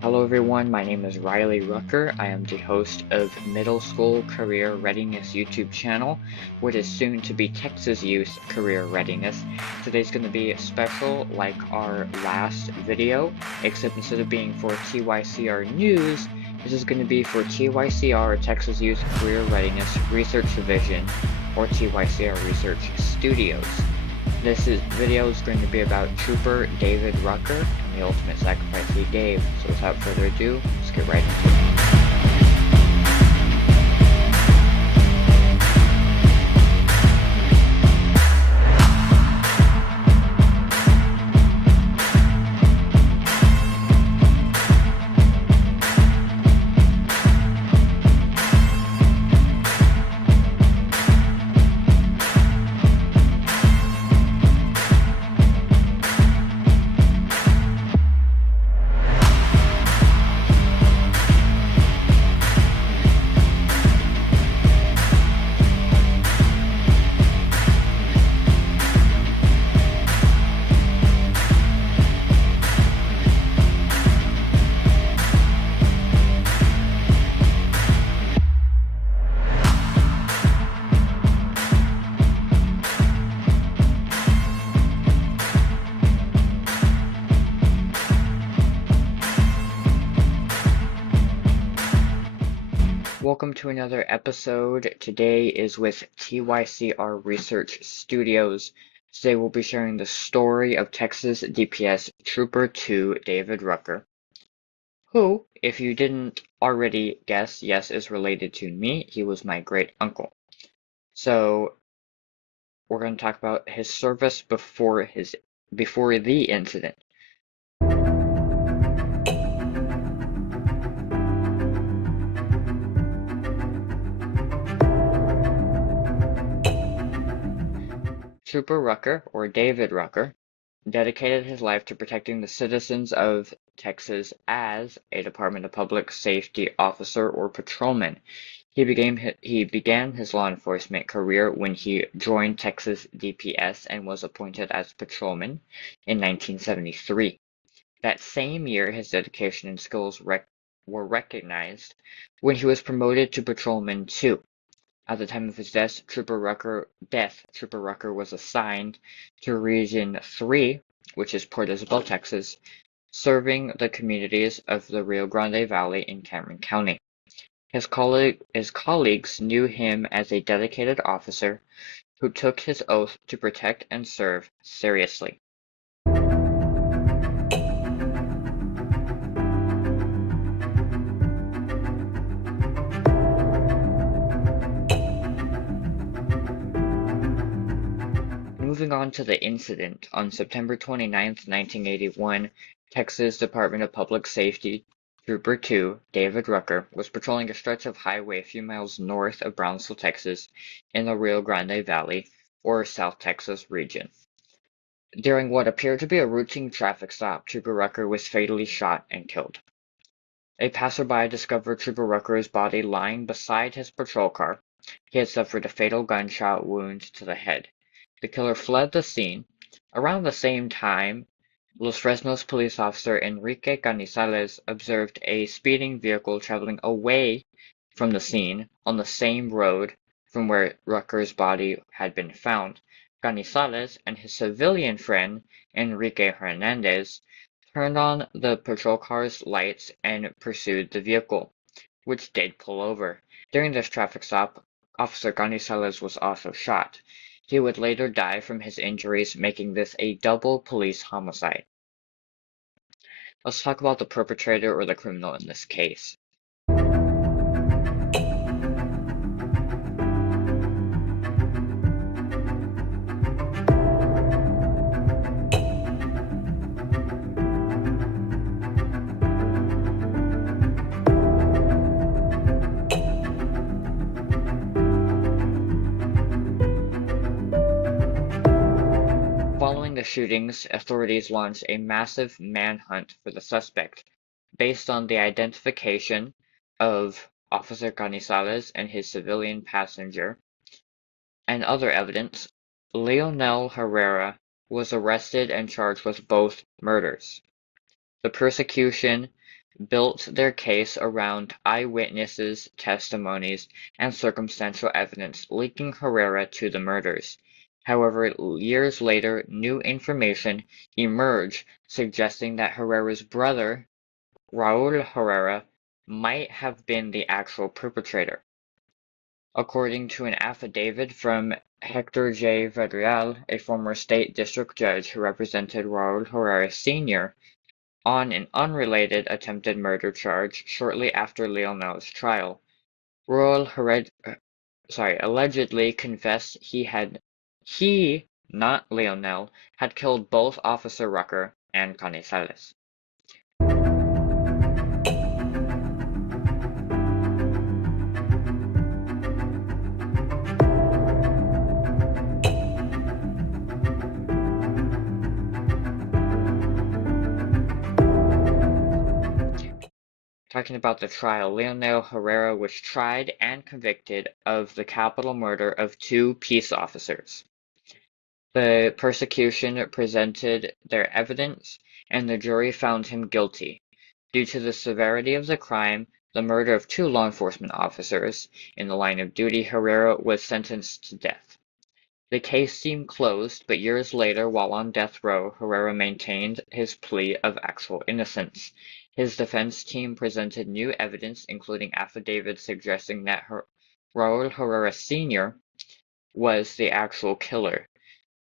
Hello everyone, my name is Riley Rucker. I am the host of Middle School Career Readiness YouTube channel, what is soon to be Texas Youth Career Readiness. Today's going to be special like our last video, except instead of being for TYCR News, this is going to be for TYCR, Texas Youth Career Readiness Research Division, or TYCR Research Studios. This video is going to be about Trooper David Rucker and the ultimate sacrifice he gave. So without further ado, let's get right into it. Welcome to another episode. Today is with TYCR Research Studios. Today we'll be sharing the story of Texas DPS Trooper 2 David Rucker, who, if you didn't already guess, yes, is related to me. He was my great uncle. So we're going to talk about his service before the incident. Trooper Rucker, or David Rucker, dedicated his life to protecting the citizens of Texas as a Department of Public Safety officer or patrolman. He began his law enforcement career when he joined Texas DPS and was appointed as patrolman in 1973. That same year, his dedication and skills were recognized when he was promoted to patrolman 2. At the time of his death, Trooper Rucker was assigned to Region 3, which is Port Isabel, Texas, serving the communities of the Rio Grande Valley in Cameron County. His colleagues knew him as a dedicated officer who took his oath to protect and serve seriously. Moving on to the incident, on September 29, 1981, Texas Department of Public Safety Trooper 2, David Rucker, was patrolling a stretch of highway a few miles north of Brownsville, Texas, in the Rio Grande Valley, or South Texas region. During what appeared to be a routine traffic stop, Trooper Rucker was fatally shot and killed. A passerby discovered Trooper Rucker's body lying beside his patrol car. He had suffered a fatal gunshot wound to the head. The killer fled the scene. Around the same time, Los Fresnos police officer Enrique Carrisalez observed a speeding vehicle traveling away from the scene on the same road from where Rucker's body had been found. Carrisalez and his civilian friend, Enrique Hernandez, turned on the patrol car's lights and pursued the vehicle, which did pull over. During this traffic stop, Officer Carrisalez was also shot. He would later die from his injuries, making this a double police homicide. Let's talk about the perpetrator or the criminal in this case. Following the shootings, authorities launched a massive manhunt for the suspect. Based on the identification of Officer Carrisalez and his civilian passenger and other evidence, Leonel Herrera was arrested and charged with both murders. The prosecution built their case around eyewitnesses' testimonies and circumstantial evidence linking Herrera to the murders. However, years later, new information emerged suggesting that Herrera's brother, Raul Herrera, might have been the actual perpetrator. According to an affidavit from Hector J. Vidal, a former state district judge who represented Raul Herrera Sr. on an unrelated attempted murder charge shortly after Leonel's trial, Raul allegedly confessed he, not Leonel, had killed both Officer Rucker and Carrizales. Talking about the trial, Leonel Herrera was tried and convicted of the capital murder of 2 peace officers. The prosecution presented their evidence, and the jury found him guilty. Due to the severity of the crime, the murder of 2 law enforcement officers in the line of duty, Herrera was sentenced to death. The case seemed closed, but years later, while on death row, Herrera maintained his plea of actual innocence. His defense team presented new evidence, including affidavits suggesting that Raul Herrera Sr. was the actual killer.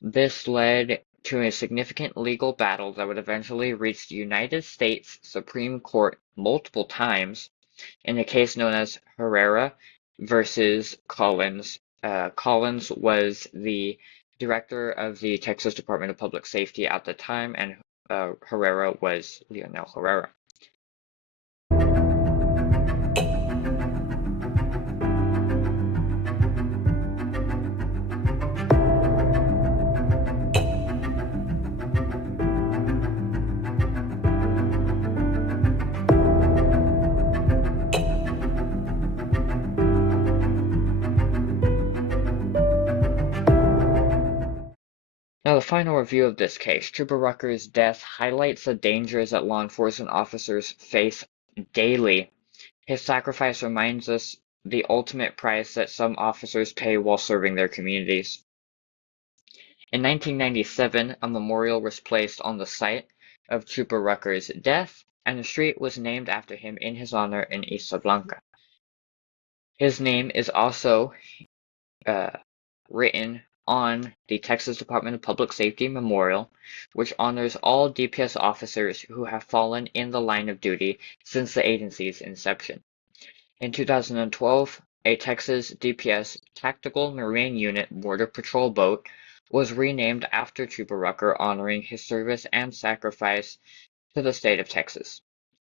This led to a significant legal battle that would eventually reach the United States Supreme Court multiple times in a case known as Herrera versus Collins. Collins was the director of the Texas Department of Public Safety at the time, and Herrera was Leonel Herrera. Now, the final review of this case, Trooper Rucker's death highlights the dangers that law enforcement officers face daily. His sacrifice reminds us the ultimate price that some officers pay while serving their communities. In 1997, a memorial was placed on the site of Trooper Rucker's death, and a street was named after him in his honor in Isla Blanca. His name is also written on the Texas Department of Public Safety Memorial, which honors all DPS officers who have fallen in the line of duty since the agency's inception. In 2012, a Texas DPS Tactical Marine Unit Border Patrol boat was renamed after Trooper Rucker, honoring his service and sacrifice to the state of Texas.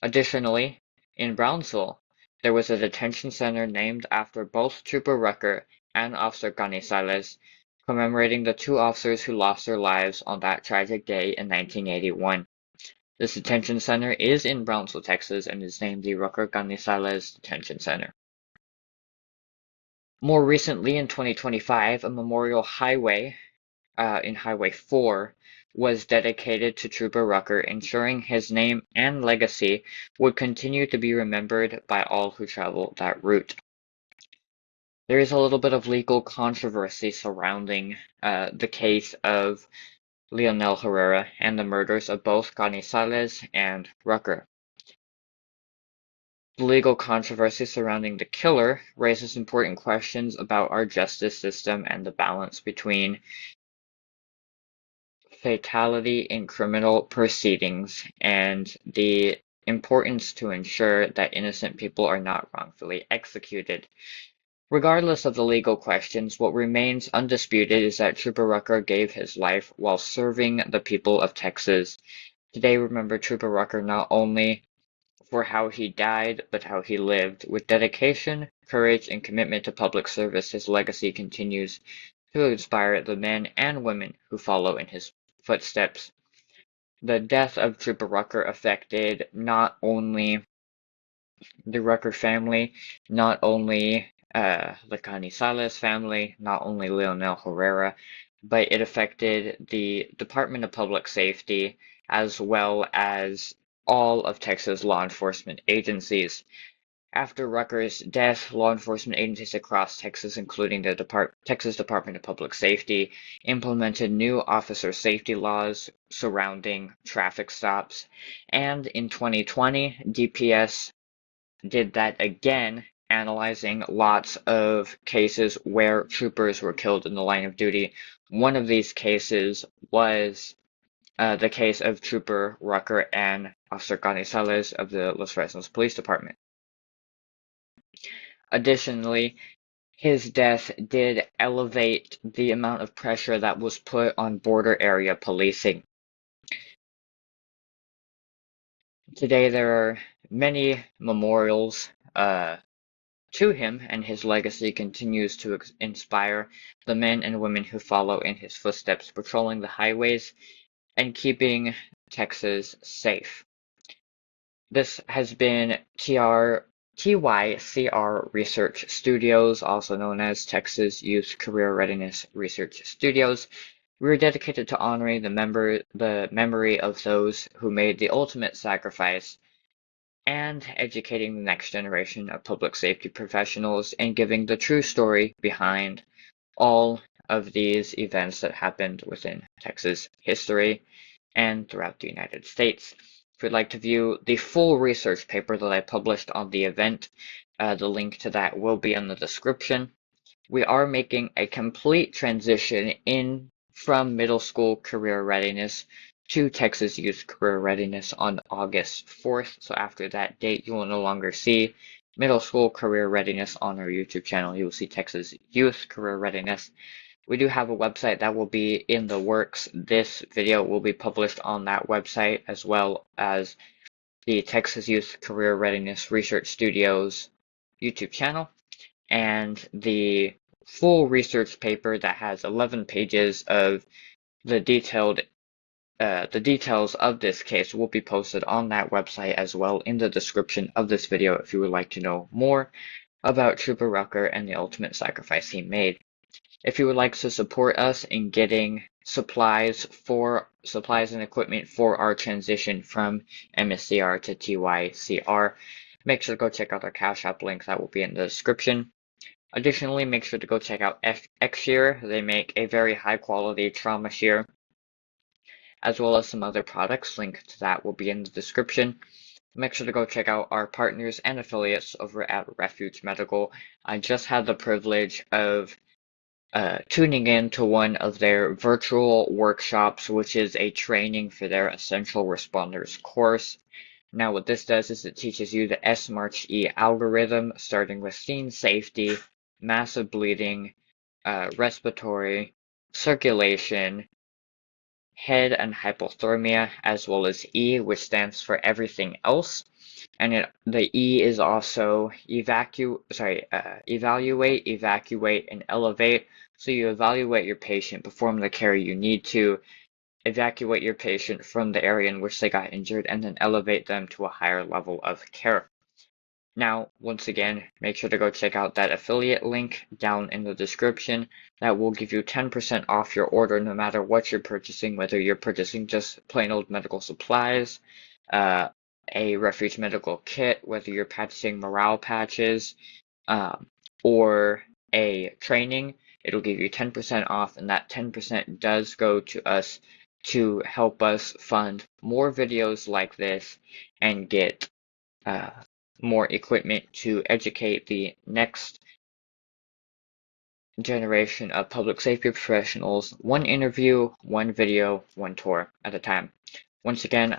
Additionally, in Brownsville, there was a detention center named after both Trooper Rucker and Officer Carrisalez, commemorating the 2 officers who lost their lives on that tragic day in 1981. This detention center is in Brownsville, Texas, and is named the Rucker Carrisalez Detention Center. More recently, in 2025, a memorial highway in Highway 4 was dedicated to Trooper Rucker, ensuring his name and legacy would continue to be remembered by all who travel that route. There is a little bit of legal controversy surrounding the case of Leonel Herrera and the murders of both Carrizales and Rucker. The legal controversy surrounding the killer raises important questions about our justice system and the balance between fatality in criminal proceedings and the importance to ensure that innocent people are not wrongfully executed. Regardless of the legal questions, what remains undisputed is that Trooper Rucker gave his life while serving the people of Texas. Today, remember Trooper Rucker not only for how he died, but how he lived. With dedication, courage, and commitment to public service, his legacy continues to inspire the men and women who follow in his footsteps. The death of Trooper Rucker affected not only the Rucker family, not only the Carrizales family, not only Leonel Herrera, but it affected the Department of Public Safety as well as all of Texas law enforcement agencies. After Rucker's death, law enforcement agencies across Texas, including the Texas Department of Public Safety, implemented new officer safety laws surrounding traffic stops, and in 2020, DPS did that again, analyzing lots of cases where troopers were killed in the line of duty. One of these cases was the case of Trooper Rucker and Officer Carrisalez of the Los Fresnos Police Department. Additionally, his death did elevate the amount of pressure that was put on border area policing. Today there are many memorials to him, and his legacy continues to inspire the men and women who follow in his footsteps, patrolling the highways and keeping Texas safe. This has been TYCR Research Studios, also known as Texas Youth Career Readiness Research Studios. We are dedicated to honoring the memory of those who made the ultimate sacrifice and educating the next generation of public safety professionals and giving the true story behind all of these events that happened within Texas history and throughout the United States. If you'd like to view the full research paper that I published on the event, the link to that will be in the description. We are making a complete transition from middle school career readiness to Texas Youth Career Readiness on August 4th. So after that date, you will no longer see middle school career readiness on our YouTube channel. You will see Texas Youth Career Readiness. We do have a website that will be in the works. This video will be published on that website, as well as the Texas Youth Career Readiness Research Studios YouTube channel, and the full research paper that has 11 pages of the details of this case will be posted on that website as well in the description of this video if you would like to know more about Trooper Rucker and the ultimate sacrifice he made. If you would like to support us in getting supplies and equipment for our transition from MSCR to TYCR, make sure to go check out our Cash App link that will be in the description. Additionally, make sure to go check out TYCR. They make a very high quality trauma shear, as well as some other products. Link to that will be in the description. Make sure to go check out our partners and affiliates over at Refuge Medical. I just had the privilege of tuning in to one of their virtual workshops, which is a training for their Essential Responders course. Now what this does is it teaches you the SMARCH-E algorithm, starting with scene safety, massive bleeding, respiratory, circulation, head and hypothermia, as well as E, which stands for everything else. And the E is also evaluate, evacuate, and elevate. So you evaluate your patient, perform the care you need to, evacuate your patient from the area in which they got injured, and then elevate them to a higher level of care. Now, once again, make sure to go check out that affiliate link down in the description. That will give you 10% off your order no matter what you're purchasing, whether you're purchasing just plain old medical supplies, a Refuge Medical kit, whether you're purchasing morale patches, or a training. It'll give you 10% off, and that 10% does go to us to help us fund more videos like this and get more equipment to educate the next generation of public safety professionals, one interview, one video, one tour at a time. Once again,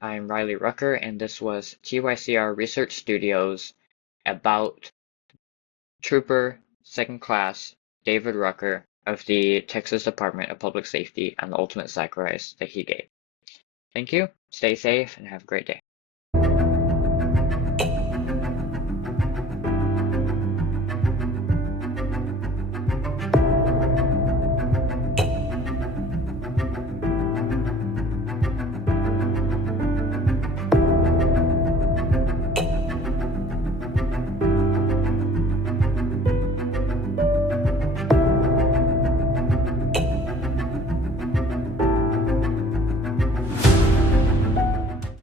I'm Riley Rucker, and this was TYCR Research Studios about Trooper 2nd Class David Rucker of the Texas Department of Public Safety and the ultimate sacrifice that he gave. Thank you, stay safe, and have a great day.